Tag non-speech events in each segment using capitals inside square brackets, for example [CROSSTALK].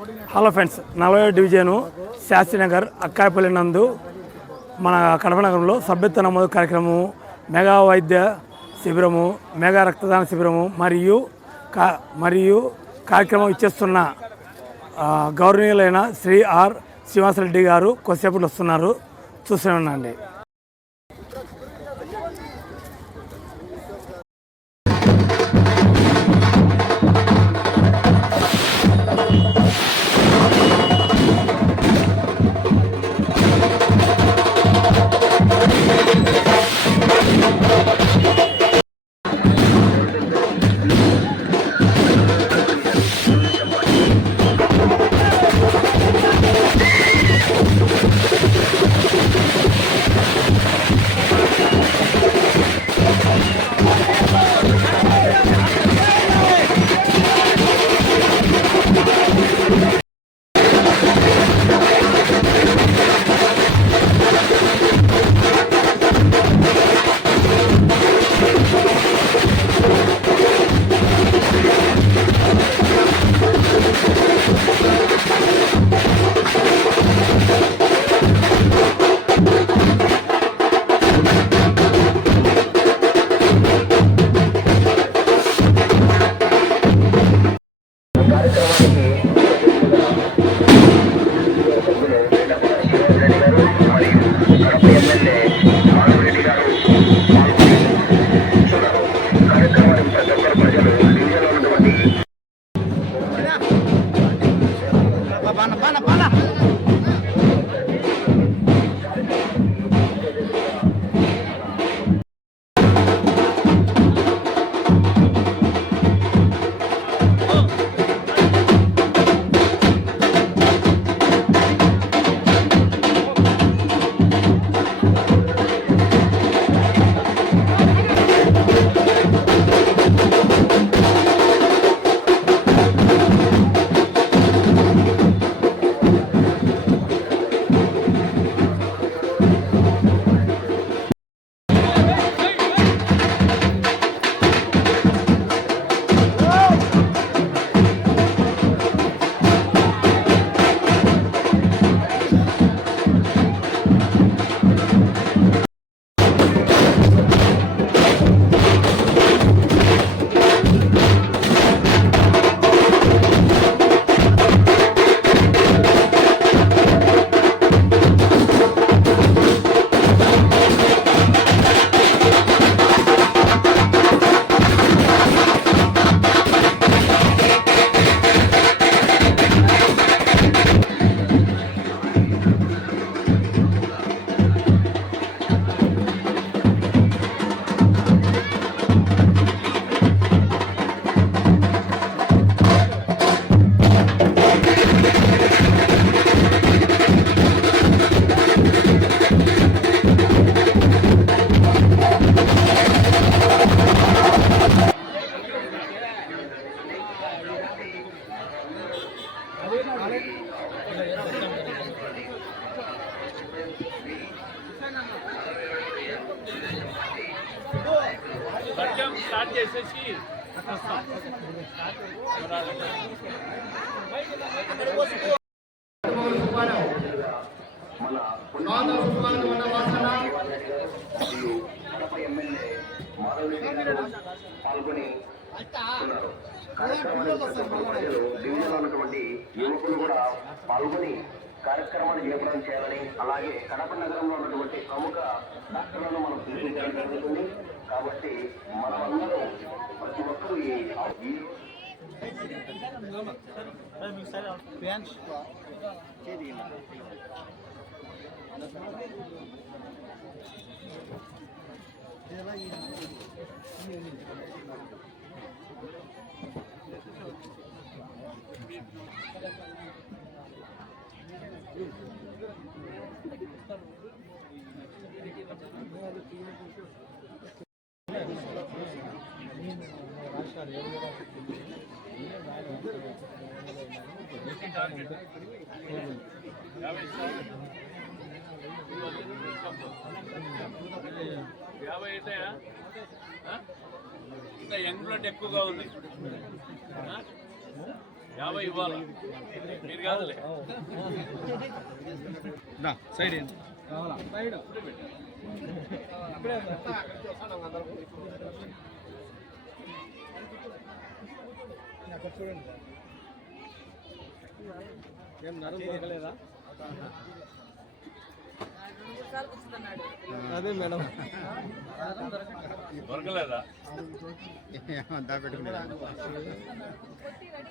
Hello friends నలభై division Shastrinagar Akkayapalli నందు మన కడప నగరంలో సభ్యత్వ నమోదు కార్యక్రమము మెగా వైద్య శిబిరము మెగా రక్తదాన శిబిరము మరియు కా మరియు కార్యక్రమం ఇచ్చేస్తున్న గౌరవనీయులైన శ్రీ ఆర్ శ్రీనివాసరెడ్డి గారు కొద్దిసేపట్లో వస్తున్నారు. చూస్తూనే ఉండండి. పాల్గొని ఉన్నటువంటి యువకులు కూడా పాల్గొని కార్యక్రమాన్ని జయప్రదం చేయాలని అలాగే కడప నగరంలో ఉన్నటువంటి ప్రముఖ డాక్టర్లను మనం సూచించడం జరుగుతుంది. కాబట్టి మనమందరం ప్రతి ఒక్కరూ ఈ ఈ యాభై అవుతాయా ఆ? ఇంకా యంగ్ బ్లడ్ ఎక్కువగా ఉంది? యాభై ఇవ్వాలి? మీరు కాదులే. సైడ్ ఏం నరం దొరకలేదా? అదే మేడం. దొరకలేదా?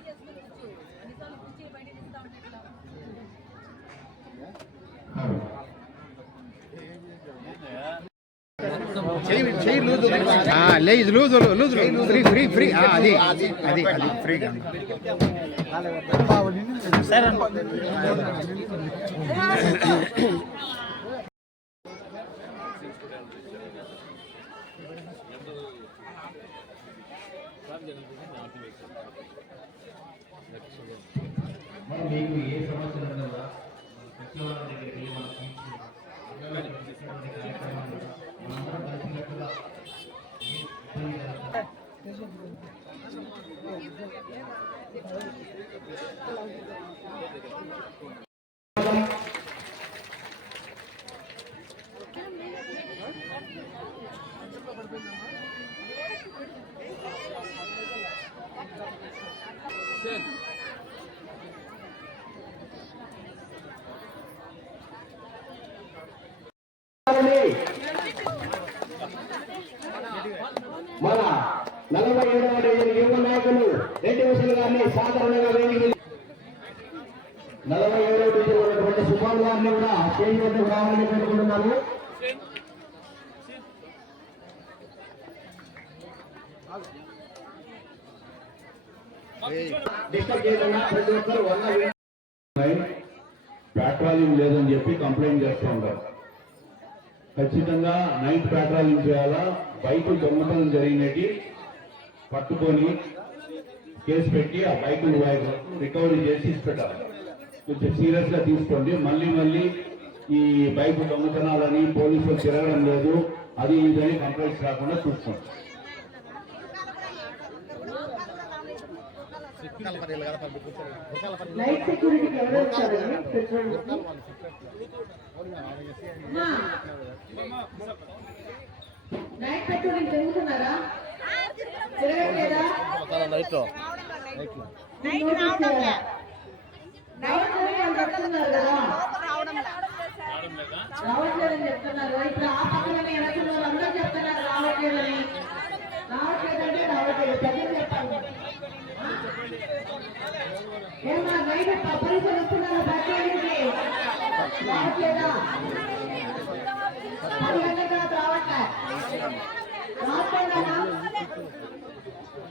చేసుకుని కూర్చో అన్నిసార్లు కుర్చీ బయట తీస్తా ఉంటే ఎట్లా? లే ఇది loose loose free free free అది అది అది ఫ్రీ మన నలభై ఏడవ డివిజన్ యువ నాయకులు రెడ్డి హుసేన్ గారిని సాధారణంగా వేదిక నలభై ఏడవ డివిజన్ ఉన్నటువంటి సుమాన్ గారిని కూడా స్టేజ్ వద్దకు రావాలని కోరుకుంటున్నాము. డిస్టర్బ్ చేయకుండా ప్రతి ఒక్కరు వంద పెట్రోలింగ్ లేదని చెప్పి కంప్లైంట్ చేస్తూ ఉంటారు. ఖచ్చితంగా నైట్ పెట్రోలింగ్ చేయాలా? బైకులు దొంగతనం జరిగినట్టు పట్టుకొని కేసు పెట్టి ఆ బైకులు రికవరీ చేసి పెట్టాలి కొంచెం సీరియస్గా తీసుకోండి. మళ్ళీ మళ్ళీ ఈ బైక్ దొంగతనాలని పోలీసులు తిరగడం లేదు. అది ఇదని కంప్లైంట్స్ రాకుండా చూసుకోండి. నైట్ సెక్యూరిటీకి ఎవరు వచ్చారండి పెట్రోల్ నైట్ పెట్రోలింగ్ తిరుగుతున్నారా? తిరగట్లేదా? రావట్లేదని వాళ్ళు చెప్తున్నారు కదా. రావట్లేదని చెప్తున్నారు ఇప్పుడు ఆ పక్కన వెనకున్న వాళ్ళు అందరూ చెప్తున్నారు రావట్లేదని రావట్లేదంటే రావట్లేదు పెద్దలు చెప్పాలి ఏమన్నా నైట్ పరిసర వస్తున్నారా పెట్రోలింగ్కి రావట్లేదా పది గంటల తర్వాత రావట్లే రావట్లేదమ్మా పోలీసుల మీరు నోటీస్ చేయాలా వదిలేస్తే ఎట్లా ఇక్కడ కొద్ది దూరంగా ఉన్నాయి దొంగతనాలు అవుతున్నాయి అంటున్నారు మాటలు చాలా తగ్గినాయి మాటలు తగ్గినాయి పోలీసు వాళ్ళకి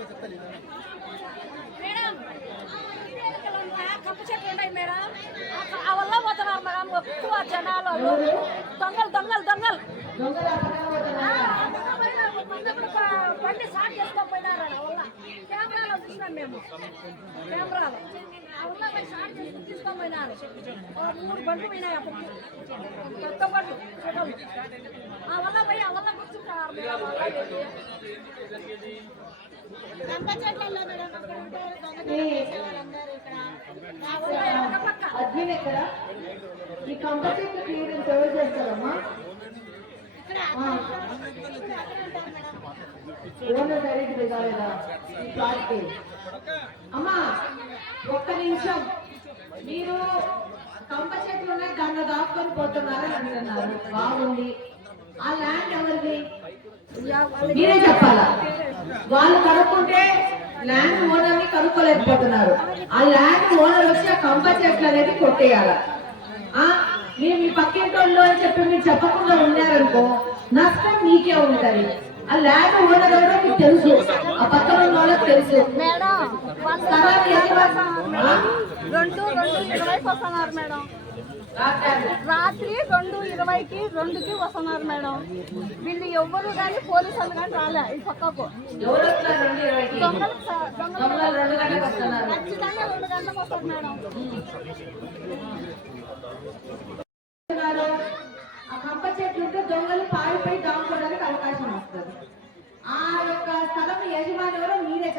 చెప్పండి మేడం కప్పు చెట్లు ఉన్నాయి మేడం ఆ- ఆ వల్ల పోతున్నారు ఎక్కువ జనాలు దొంగలు దొంగలు దొంగలు. దొంగలు బండి చూసినాం మేము. కెమెరాలో వల్ల పోయి స్టార్ట్ చేసి తీసుకోపోయినారు ఓ మూడు బండ్లు పోయినాయి అప్పటికి. కొత్త బండ్లు చూడాలి ఆ వల్ల పోయి ఆ వల్ల కూర్చుంటారు మేడం ఆ వల్ల పోయి. ఆ వల్ల వెనక పక్క. అడ్మిన్ ఎక్కడ? ఈ కంపల్సరీ క్లియరెన్స్ ఎవరు చేస్తారమ్మా? ఓనర్ డైరెక్ట్ దిగాలేదా ఈ ప్లాట్కి అమ్మా ఒక్క నిమిషం. మీరు కంప చెట్లు ఉన్నాయి దాన్ని దాక్కొని పోతున్నారని అంటున్నారు బాగుంది. ఆ ల్యాండ్ ఎవరిది? మీరే చెప్పాలా? వాళ్ళు కనుక్కుంటే ల్యాండ్ ఓనర్ని కనుక్కోలేకపోతున్నారు. ఆ ల్యాండ్ ఓనర్ వచ్చి ఆ కంప చెట్లు అనేది కొట్టేయాల? మీరు మీ పక్కింటి వాళ్ళు అని చెప్పి మీరు చెప్పకుండా ఉన్నారనుకో నష్టం మీకే ఉంటది. ఆ ల్యాండ్ ఓనర్ ఎవరో మీకు తెలుసు. ఆ పక్కన ఉన్న వాళ్ళకి తెలుసు. రాత్రి రెండు ఇరవైకి రెండుకి వస్తున్నారు మేడం. వీళ్ళు ఎవ్వరు కానీ పోలీసులు కానీ రాలే ఈ పక్కకు. ఎవరు ఖచ్చితంగా రెండు గంటలకు వస్తారు మేడం.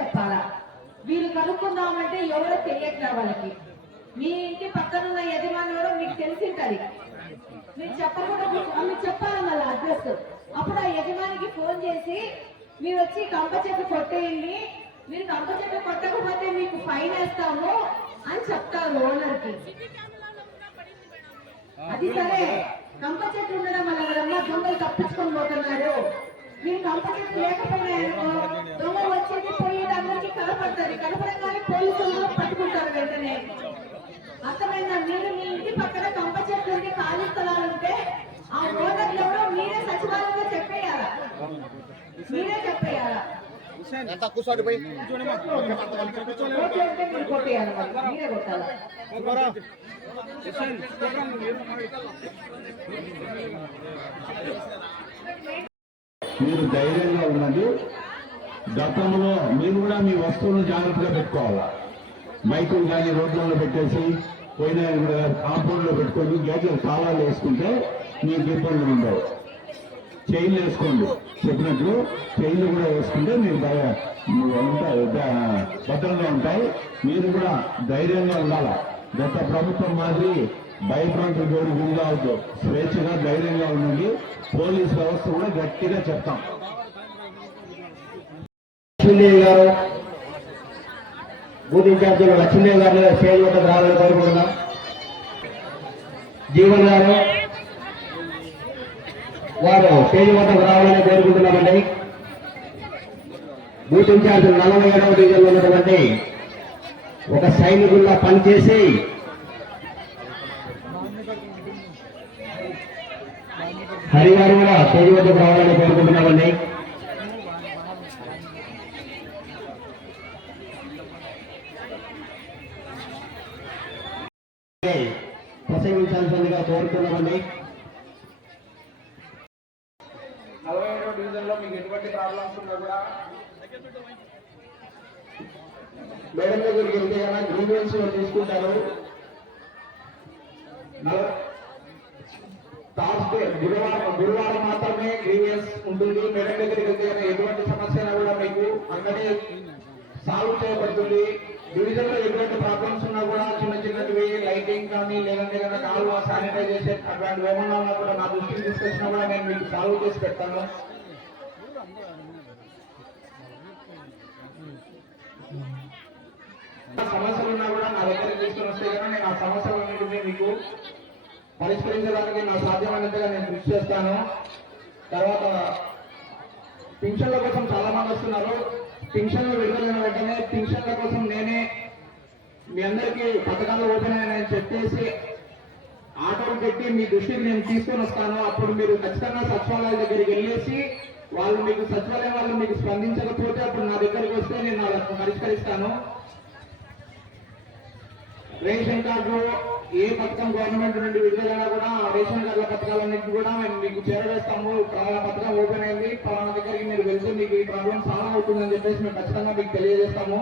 చెప్పాలా? వీళ్ళు కనుక్కుందామంటే ఎవరో తెలియట్లే వాళ్ళకి. మీ ఇంటి పక్కన ఉన్న యజమాని ఎవరో మీకు తెలిసింటది. మీరు చెప్పకుండా మీకు- చెప్పాలి మళ్ళీ అడ్రస్. అప్పుడు ఆ యజమానికి ఫోన్ చేసి మీరు వచ్చి కంప చెట్టు కొట్టేయండి. మీరు కంప చెట్టు కొట్టకపోతే మీకు ఫైన్ వేస్తాము అని చెప్తారు ఓనర్కి. అది సరే. కంప చెట్టు ఉండడం వల్ల దొంగలు తప్పించుకొని పోతున్నారు. మీరు కంప చెట్టు లేకపోయినా దొంగలు వచ్చేది పోయేది అందరికీ కనపడుతుంది కనపడగానే పోలీసులు కూడా పట్టుకుంటారు వెంటనే అర్థమైందా మీరు మీ ఇంటి పక్కన కంప చెట్లు ఉండి ఖాళీ స్థలాలు ఉంటే ఆ ఓనర్ ఎవరో మీరే సచివాలయంలో చెప్పేయాలా మీరే చెప్పేయాలా ఎంత కూర్చోండి మీరు మీరు ధైర్యంగా ఉండండి. గతంలో మీరు కూడా మీ వస్తువులను జాగ్రత్తగా పెట్టుకోవాలా? మైకులు కానీ రోడ్లలో పెట్టేసి పోయిన కూడా కాంపౌండ్లో పెట్టుకొని గేట్ల తాళాలు వేసుకుంటే మీకు ఇబ్బందులు ఉండవు. చైన్లు వేసుకోండి. చెప్పినట్లు చైన్లు కూడా వేసుకుంటే మీరు బాగా ఉంటాయి భద్రంగా ఉంటాయి. మీరు కూడా ధైర్యంగా ఉండాలి? గత ప్రభుత్వం మాదిరి భయప్రాంతం జోడు గురి కావద్దు. స్వేచ్ఛగా ధైర్యంగా ఉండండి. పోలీస్ వ్యవస్థ కూడా గట్టిగా చెప్తాం. లక్ష్మీదేవి గారు బూత్ ఇన్ఛార్జీలు లక్ష్మీదేవి గారిని స్టేజ్ వద్ద రావాలని కోరుకుంటున్నాం. జీవన్ గారు వారు స్టేజ్ వద్దకు రావాలని కోరుకుంటున్నామండి బూత్ ఇన్ఛార్జీలు నలభై ఏడవ డివిజన్లో ఉన్నటువంటి ఒక సైనికుల్లా పనిచేసి హరి గారు కూడా స్టేజ్ వద్దకు రావాలని కోరుకుంటున్నామండి ప్రసంగించాల్సిందిగా కోరుతున్నామండి నలభై ఏడో డివిజన్లో మీకు ఎటువంటి ప్రాబ్లమ్స్ ఉన్నా కూడా మేడం దగ్గరికి వెళ్తే కనుక తీసుకుంటారు. థర్స్డే గురువారం గురువారం మాత్రమే గ్రీవియన్స్ ఉంటుంది. మేడం దగ్గరికి వెళ్తే ఎటువంటి సమస్య కూడా మీకు అందరి సాల్వ్ చేయబడుతుంది. డివిజన్లో ఎటువంటి ప్రాబ్లమ్స్ ఉన్నా కూడా చిన్న చిన్నవి లైటింగ్ కానీ లేదంటే కనుక కాలువ శానిటైజేషన్ అట్లాంటివి ఏమన్నా ఉన్నా కూడా నా దృష్టికి తీసుకొచ్చినా కూడా నేను మీకు సాల్వ్ చేసి పెడతాను. సమస్యలు ఉన్నా కూడా నా దగ్గరికి తీసుకొని వస్తే కనుక నేను ఆ సమస్యలన్నింటినీ మీకు పరిష్కరించడానికి నా సాధ్యమైనంతగా నేను కృషి చేస్తాను. తర్వాత పింఛన్ల కోసం చాలా మంది వస్తున్నారు. పింఛన్లు విడుదలైన వెంటనే పింఛన్ల కోసం నేనే మీ అందరికీ పథకాలు ఓపెన్ చెప్పేసి ఆటోలు పెట్టి మీ దృష్టికి నేను తీసుకొని వస్తాను. అప్పుడు మీరు ఖచ్చితంగా సచివాలయం దగ్గరికి వెళ్ళేసి వాళ్ళు మీకు సచివాలయం వాళ్ళు మీకు స్పందించకపోతే అప్పుడు నా దగ్గరికి వస్తే నేను వాళ్ళకు పరిష్కరిస్తాను. రేషన్ కార్డు ఏ పథకం గవర్నమెంట్ నుండి విడుదలైనా కూడా రేషన్ కార్డుల పథకాలన్నింటినీ కూడా మేము మీకు చేరవేస్తాము. పలానా పథకం ఓపెన్ అయింది. పలానా దగ్గరికి మీరు వెళ్తే మీకు ఈ ప్రాబ్లం సాల్వ్ అవుతుందని చెప్పేసి మేము ఖచ్చితంగా మీకు తెలియజేస్తాము.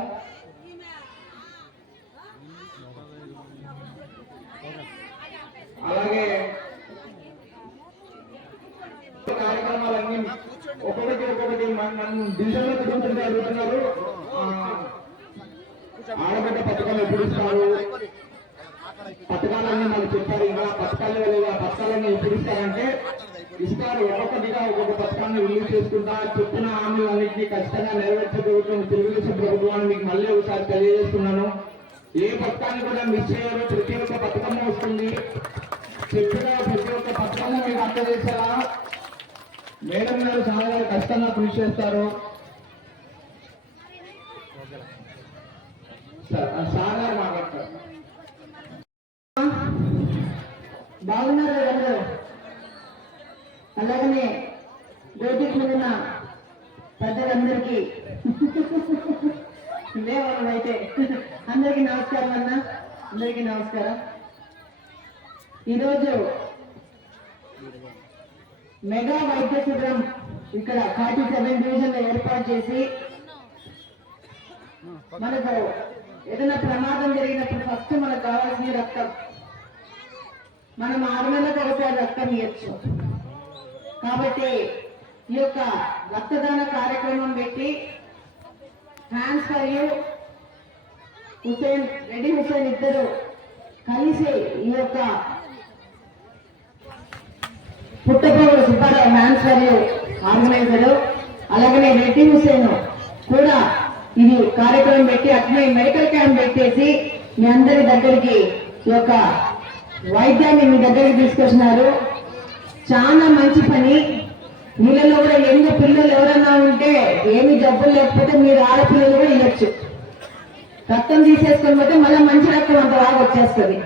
అలాగే కార్యక్రమాలన్నీ ఒక్కొక్కటి ఒక్కొక్కటి మన డివిజన్లో ఆడబిడ్డ పథకాలు ఎప్పుడు ఇస్తారు? పథకాలన్నీ మనకు చెప్పారు. ఇంకా పథకాలు లేదా పథకాలన్నీ ఎప్పుడు ఇస్తారు. ఒక్కొక్కటిగా ఒక్కొక్క పథకాన్ని రిలీజ్ చేసుకుంటా చెప్పిన హామీలన్నింటినీ ఖచ్చితంగా నెరవేర్చే ప్రభుత్వం తెలుగుదేశం ప్రభుత్వాన్ని మీకు మళ్ళీ ఒకసారి తెలియజేస్తున్నాను. ఏ పథకాన్ని కూడా మిస్ చేయరు. ప్రతి ఒక్క పథకము వస్తుంది. చెప్పిన ప్రతి ఒక్క పథకము మీకు అందజేసేలా మేడం గారు చాలా కష్టంగా కృషి చేస్తారు. సార్ గారు మాట్లాడతారు. బాగున్నారు అందరూ? అలాగనే గోటికి ఉన్న పెద్దలందరికీ [LAUGHS] లేవడం అయితే. అందరికీ నమస్కారం అన్న. అందరికీ నమస్కారం. ఈరోజు మెగా వైద్య శిబిరం ఇక్కడ ఫార్టీ సెవెన్ డివిజన్లో ఏర్పాటు చేసి మనకు ఏదైనా ప్రమాదం జరిగినప్పుడు ఫస్ట్ మనకు కావాల్సిన రక్తం మనం ఆరు నెలలకు రక్తం ఇవ్వచ్చు కాబట్టి ఈ యొక్క రక్తదాన కార్యక్రమం పెట్టి ట్రాన్స్ఫర్ యూ హుసేన్ రెడ్డి హుసేన్ ఇద్దరు కలిసి ఈ యొక్క Puttapuru Subbarao transfer organizer organizer అలాగనే రెడ్డి హుసేన్ కూడా ఇది కార్యక్రమం పెట్టి అట్లనే మెడికల్ క్యాంప్ పెట్టేసి మీ అందరి దగ్గరికి ఈ యొక్క వైద్యాన్ని మీ దగ్గరికి తీసుకొచ్చినారు. చాలా మంచి పని. వీళ్ళలో కూడా ఎందు పిల్లలు ఎవరన్నా ఉంటే ఏమి జబ్బులు లేకపోతే మీరు ఆడపిల్లలు కూడా ఇవ్వచ్చు రక్తం తీసేసుకొని పోతే మళ్ళీ మంచి రక్తం అంత బాగా వచ్చేస్తుంది.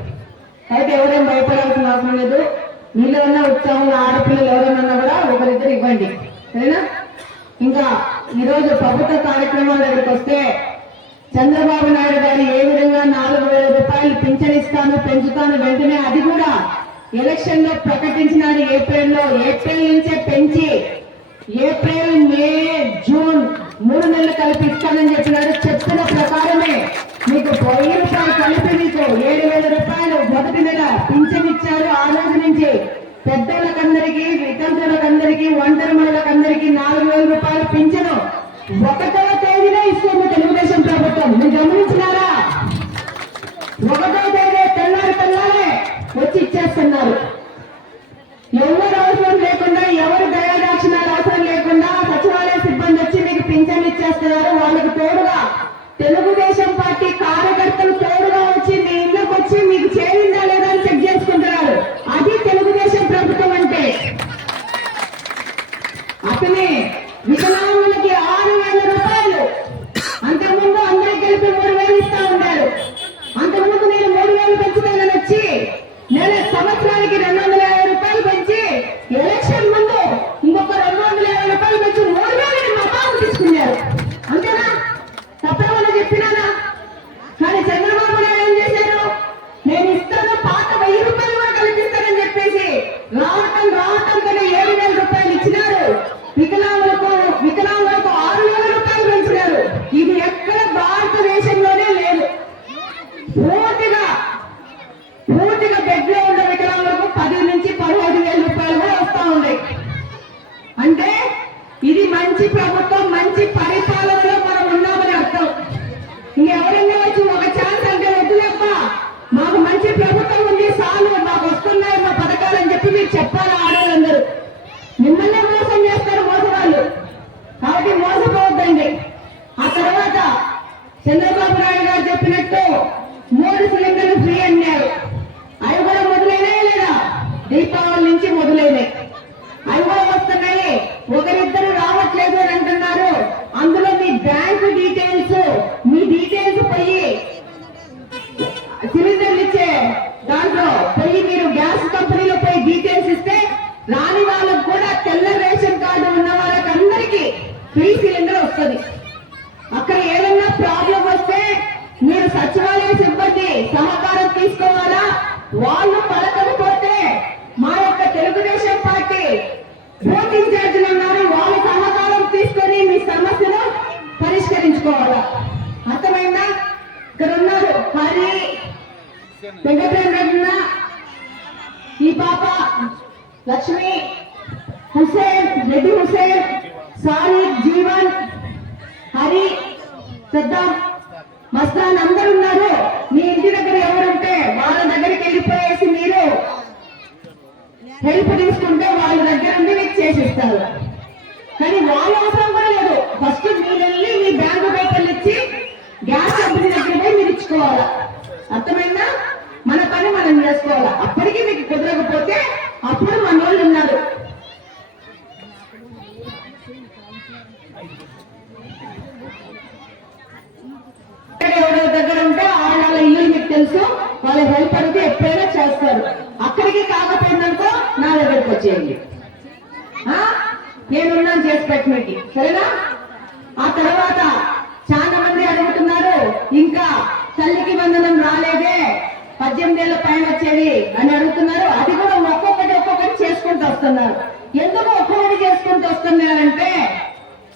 అయితే ఎవరేం భయపడాల్సిన అవసరం లేదు. మీలో ఉన్న ఉత్సాహంలో ఆడపిల్లలు ఎవరైనా కూడా ఒకరిద్దరు ఇవ్వండి. సరేనా? ఇంకా ఈరోజు ప్రభుత్వ కార్యక్రమాల దగ్గరికి వస్తే చంద్రబాబు నాయుడు గారు ఏ విధంగా నాలుగు వేల రూపాయలు పింఛనిస్తాను పెంచుతాను వెంటనే అది కూడా ఎలక్షన్లో ప్రకటించినాడు ఏప్రిల్లో ఏప్రిల్ నుంచే పెంచి ఏప్రిల్ మే జూన్ మూడు నెలలు కలిపి ఇస్తానని చెప్పినాడు. చెప్పిన ప్రకారమే మీకు వెయ్యి రూపాయలు కలిపి మీకు ఏడు వేల రూపాయలు మొదటి నెల పింఛన్ ఇచ్చారు. ఆ రోజు నుంచి పెద్దోళ్ళకందరికీ వితంతువులకందరికీ ఒంటరి మహిళలకందరికీ నాలుగు వేల రూపాయలు పింఛను ఒకటో తేదీనే ఇస్తుంది తెలుగుదేశం ప్రభుత్వం మీరు గమనించినారా? ఒకటో తేదీ తెల్లారి తెల్లారే వచ్చి ఇచ్చేస్తున్నారు. ఎవరు అవసరం లేకుండా ఎవరు దయాదాక్షిణాలు అవసరం లేకుండా సచివాలయ సిబ్బంది వచ్చి మీకు పింఛన్ ఇచ్చేస్తున్నారు. వాళ్ళకు తోడుగా తెలుగుదేశం పార్టీ కార్యకర్తలు తోడుగా వచ్చి మీ ఇళ్ళకి వచ్చి మీకు చేరిందా లేదా అని చెక్ చేసుకుంటున్నారు. అది తెలుగుదేశం ప్రభుత్వం అంటే. అతనే చేసుకోవాలా అర్థమైందా? మన పని మనం చేసుకోవాలా. అప్పటికి మీకు కుదరకపోతే అప్పుడు మన వాళ్ళు ఉన్నారు ఎవరి దగ్గర ఉంటే వాళ్ళ ఇల్లు మీకు తెలుసు. వాళ్ళ హెల్ప్ అడిగితే ఎప్పుడైనా చేస్తారు. అక్కడికి కాకపోయిందనుకో నా దగ్గరికి వచ్చేయండి. ఆ? నేనున్నాను చేసి పెట్టినట్టు సరేనా? ఆ తర్వాత చాలా మంది అడుగుతున్నారు ఇంకా తల్లికి వందనం రాలేదే. చేసేది అని అడుగుతున్నారు. అది కూడా ఒక్కొక్కటి ఒక్కొక్కటి చేసుకుంటూ వస్తున్నారు. ఎందుకు ఒక్కొక్కటి చేసుకుంటూ వస్తున్నారంటే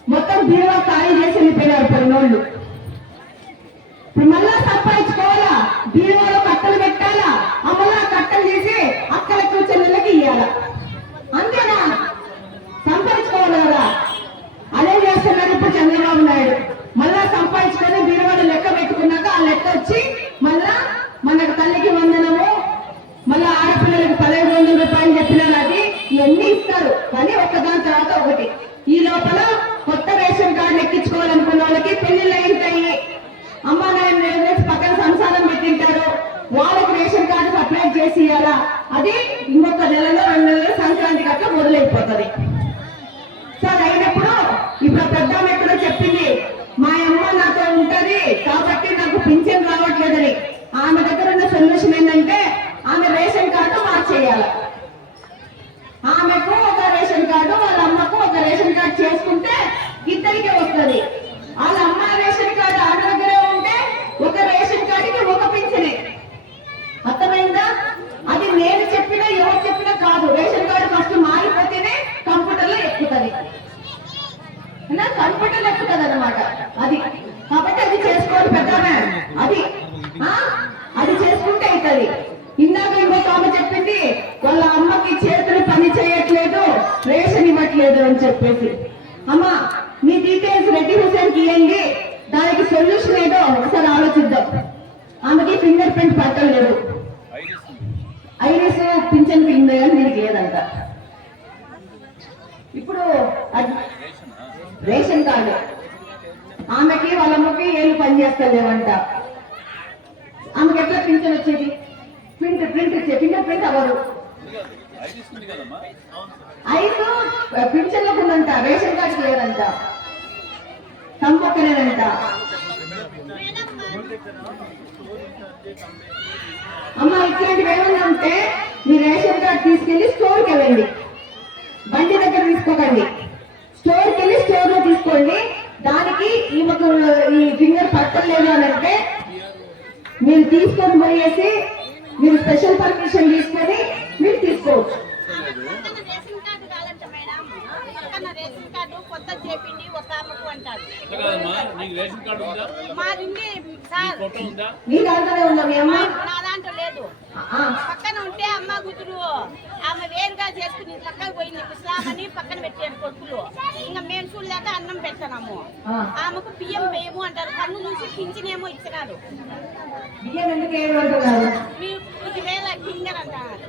మొత్తం బీరువా ఖాళీ చేసి వెళ్ళిపోయినారు పోయినోళ్ళు ఇప్పుడు మళ్ళా సంపాదించుకోవాలా? బీరువాలో కట్టలు పెట్టాలా ఆ మళ్ళా ఆ కట్టలు చేసి అక్కడ కూర్చొని ఇయ్యాలా అంతేనా సంపాదించుకోవాలి కదా అదే చేస్తున్నారు ఇప్పుడు చంద్రబాబు నాయుడు మళ్ళా సంపాదించుకొని బీరువాడు లెక్క పెట్టుకున్నాక ఆ లెక్క వచ్చి మళ్ళా మనకు తల్లికి వందనము మళ్ళా ఆడపిల్లలకు పదహైదు వందల రూపాయలు చెప్పినారు అది ఇవన్నీ ఇస్తారు కానీ ఒకదాని తర్వాత ఒకటి ఈ లోపల కొత్త రేషన్ కార్డు ఎక్కించుకోవాలనుకున్న వాళ్ళకి పెళ్ళిళ్ళు అయింటాయి అమ్మా నాయన వేసి పక్కన సంసారం పెట్టింటారు వాళ్ళకి రేషన్ కార్డు సప్లై చేసి ఇవ్వాలా అది ఇంకొక నెలలో రెండు నెలలు సంక్రాంతి కట్ట మొదలైపోతుంది సార్ అయినప్పుడు ఇప్పుడు పెద్ద ఆమె ఎక్కడో చెప్పింది మా అమ్మ నాతో ఉంటది కాబట్టి నాకు పింఛన్ రావట్లేదని ఆమె దగ్గర ఉన్న సొల్యూషన్ ఏంటంటే ఆమె రేషన్ చేయాలి. ఆమెకు ఒక రేషన్ కార్డు వాళ్ళ అమ్మకు ఒక రేషన్ కార్డు చేసుకుంటే ఇద్దరికి వస్తుంది. వాళ్ళ అమ్మ రేషన్ కార్డు ఆమె దగ్గరే ఉంటే ఒక రేషన్ కార్డుకి ఒక పింఛనే. అర్థమైందా? అది నేను చెప్పినా ఎవరు చెప్పినా కాదు. రేషన్ కార్డు ఫస్ట్ మారిపోతేనే కంప్యూటర్లో ఎక్కుతుంది. కంప్యూటర్ ఎక్కుతుంది అనమాట అది. కాబట్టి అది చేసుకోవాలి పెద్దమే అది ఆ? అది చేసుకుంటే అవుతుంది ఇందాక ఇంకొక ఆమె చెప్పింది వాళ్ళ అమ్మకి చేతులు పని చేయట్లేదు రేషన్ ఇవ్వట్లేదు అని చెప్పేసి. అమ్మ మీ డీటెయిల్స్ రెడ్డి హుసేన్కి ఇవ్వండి దానికి సొల్యూషన్ ఏదో ఒకసారి ఆలోచిద్దాం. ఆమెకి ఫింగర్ ప్రింట్ పట్టలేదు. ఐరిస్ పింఛన్ పిండి అని దీనికి లేదంట. ఇప్పుడు రేషన్ కార్డు. ఆమెకి వాళ్ళ అమ్మకి ఏళ్ళు పనిచేస్తలేవంట ఆమెకి ఎట్లా పింఛన్ వచ్చేది? ప్రింట్ ప్రింట్ ఇచ్చే ఫింగర్ ప్రింట్ అవ్వదు. ఐదు పింఛన్లకు ఉందంట రేషన్ కార్డు లేదంట కంపక్కనేనంట అమ్మ ఇట్లాంటివి ఏమన్నా ఉంటే మీ రేషన్ కార్డు తీసుకెళ్ళి స్టోర్కి వెళ్ళండి. బండి దగ్గర తీసుకోకండి. స్టోర్కి వెళ్ళి స్టోర్లో తీసుకోండి. దానికి ఈమెకు ఈ ఫింగర్ పట్టలేదు అని అంటే మీరు తీసుకొని పోయేసి మీరు స్పెషల్ పర్మిషన్ తీసుకొని మీరు తీసుకోవచ్చు పక్కన రేషన్ కార్డు కావాలంట మేడం పక్కన రేషన్ కార్డు చేపిండి ఒక ఆమెకు ఉందా? మాది సార్. ఫోటో ఉందా? మీ దాంట్లోనే ఉందా మీ అమ్మ నా దాంట్లో లేదు. ఆ, పక్కన ఉంటే అమ్మ కూతురు ఆమె వేరుగా చేసుకుని పక్కకు పోయింది ఇస్లామని పక్కన పెట్టారు కొడుకులు. ఇంకా మేము చూడలేక అన్నం పెడతాము. ఆమెకు బియ్యం వేయము అంటారు. కన్ను చూసి పింఛనేమో ఇచ్చినారు. మీరు ఇది వేల కింగర్ అంటారు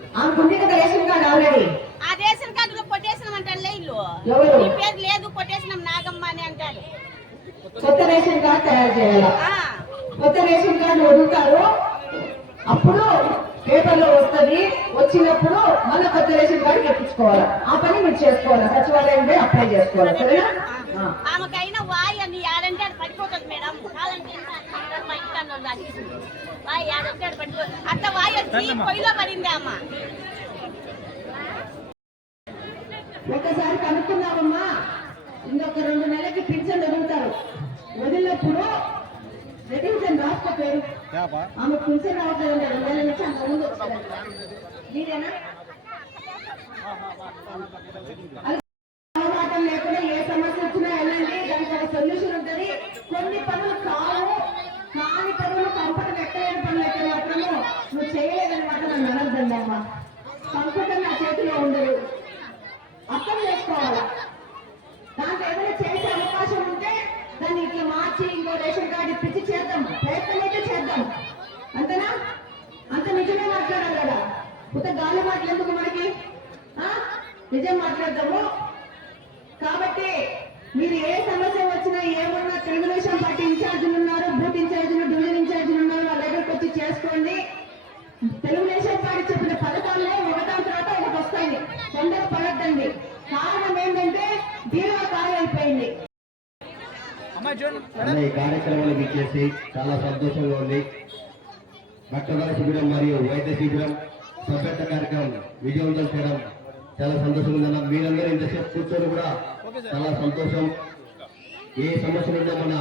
రేషన్ కార్డు కార్డులో కొట్టేసినాం అంటారు ఇల్లు? మీ పేరు లేదు కొట్టేసినాం నాగమ్మ అని అంటారు. కొత్త రేషన్ కార్డు తయారు చేయాలి? ఆ, కొత్త రేషన్ కార్డు వదులుతారు? అప్పుడు పేపర్లో వస్తుంది వచ్చినప్పుడు మళ్ళీ కొత్త రేషన్ కార్డు ఎక్కించుకోవాలి ఆ పని మీరు చేసుకోవాలి? సచివాలయం పోయి అప్లై చేసుకోవాలి? సరేనా? ఆ. ఆమెకైనా వాయి అని అది పడిపోతుంది మేడం. కాదంటే మా ఇంట్లో వాయి ఆడంటే అది పడిపోతుంది అట్లా వాయి వచ్చి పొయ్యిలో పడింది అమ్మ ఒకసారి కనుక్కున్నామమ్మా ఇంకొక రెండు నెలలకి పింఛన్ వదులుతారు వదిలినప్పుడు రెడ్డిషన్ రాసుకో పేరు. ఆమె పింఛన్ రావట్లేదంటే రెండు నెలల నుంచి అంత ముందు మీరేనా? లేకుండా ఏ సమస్య వచ్చినా వెళ్ళండి. దానికి ఒక సొల్యూషన్ ఉంటుంది. కొన్ని పనులు కావు. కాని పనులు కంపటం ఎక్కలేని పనులు అయితే మాత్రము నువ్వు చేయలేదన్నమాట నన్ను అనర్థండి అమ్మా. కంప్యూటర్ నా చేతిలో ఉండదు. అర్థం చేసుకోవాలా. దాంట్లో ఏదైనా చేసే అవకాశం ఉంటే దాన్ని ఇట్లా మార్చి ఇంకో రేషన్ కార్డు ఇప్పించి చేద్దాం. ప్రయత్నం అయితే చేద్దాం. అంతేనా? అంత నిజమే మాట్లాడాలి కదా. కొత్త గాలి మాటలు ఎందుకు మనకి? నిజం మాట్లాడదాము. కాబట్టి మీరు ఏ సమస్య వచ్చినా ఏమన్నా తెలుగుదేశం పార్టీ ఇన్ఛార్జీలు ఉన్నారు బూత్ ఇన్ఛార్జీలు డివిజన్ ఇన్ఛార్జీలు ఉన్నారు వాళ్ళ దగ్గరకు వచ్చి చేసుకోండి తెలుగుదేశం పార్టీ చెప్పిన పథకాల్లో ఒకదాని తర్వాత ఒకటి వస్తాయి తొందర పడద్దండి కారణం ఏంటంటే బీరువా ఖాళీ అయిపోయింది. ఈ కార్యక్రమానికి ఇచ్చేసి చాలా సంతోషంగా ఉంది. రక్తదాన శిబిరం మరియు వైద్య శిబిరం సభ్యత కార్యక్రమం విజయవంతం చేయడం చాలా సంతోషంగా ఉందన్న మీరందరూ ఇంతసేపు కూర్చొని కూడా చాలా సంతోషం. ఏ సమస్యలు ఉన్నా మన